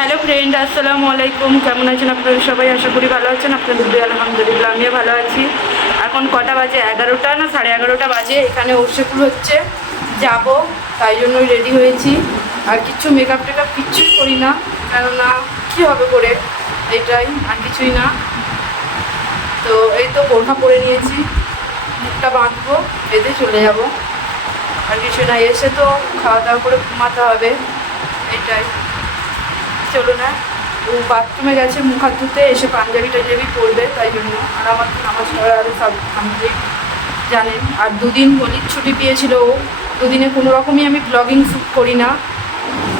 Hello friend আসসালামু আলাইকুম কেমন আছেন আপনারা সবাই? আশা করি ভালো আছেন। আপনাদের আলহামদুলিল্লাহ, আমিও ভালো আছি। এখন কটা বাজে? এগারোটা না সাড়ে এগারোটা বাজে? এখানে ওষুধ হচ্ছে। যাব, তাই জন্যই রেডি হয়েছি। আর কিচ্ছু মেকআপ টেকআপ কিচ্ছুই করি না। কেননা, কী হবে করে? এটাই, আর কিছুই না। তো এই তো বোরখা পরে নিয়েছি। মুখটা বাঁধবো, বেঁধে চলে যাব। আর কিছু না, এসে তো খাওয়া দাওয়া করে ঘুমাতে হবে। এটাই। চলো না। ও বাথরুমে গেছে, মুখ হাত ধুতে, এসে পাঞ্জাবি টাঞ্জাবি পরবে, তাই জন্য। আর আমার তো নামাজ পড়া আরও সব কমপ্লিট জানেন। আর দুদিন হোলির ছুটি পেয়েছিল ও। দুদিনে কোনো রকমই আমি ব্লগিং শ্যুট করি না।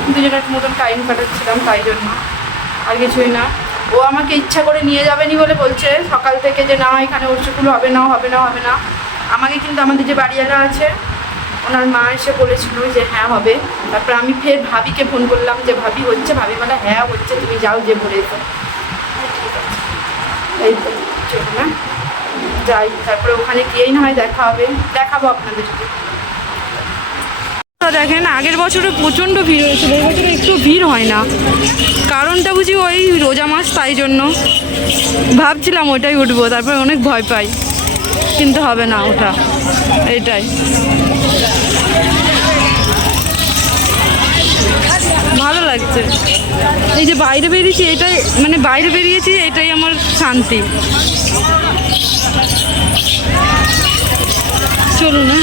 দুজনের মতন টাইম কাটাচ্ছিলাম, তাই জন্য। আর কিছুই না। ও আমাকে ইচ্ছা করে নিয়ে যাবেনি বলে বলছে, সকাল থেকে যে না, এখানে উৎসবগুলো হবে না হবে না হবে না। আমাকে কিন্তু আমাদের যে বাড়িওয়ালা আছে ওনার মা এসে বলেছিল যে হ্যাঁ হবে। তারপর আমি ফের ভাবিকে ফোন করলাম যে, ভাবি, হচ্ছে? ভাবি বলে হ্যাঁ হচ্ছে, তুমি যাও যে বলে এসো। এই তো না যাই, তারপরে ওখানে গিয়েই না হয় দেখা হবে। দেখাবো আপনাদেরকে। তো দেখেন, আগের বছরে প্রচণ্ড ভিড় হয়েছিল এই বছরে একটু ভিড় হয় না। কারণটা বুঝি ওই রোজা মাস, তাই জন্য। ভাবছিলাম ওটাই উঠবো, তারপর অনেক ভয় পাই। কিন্তু হবে না ওটা। এটাই ভালো লাগছে। এই যে বাইরে বেরিয়েছি, এটাই মানে বাইরে বেরিয়েছি, এটাই আমার শান্তি। চলুন না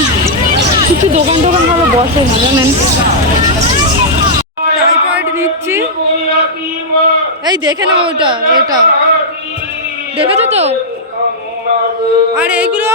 কিছু দোকান টোকান ভালো বসে না, জানেন? নিচ্ছি। এই দেখে না ওটা, এটা। দেখেছ তো? আর এইগুলো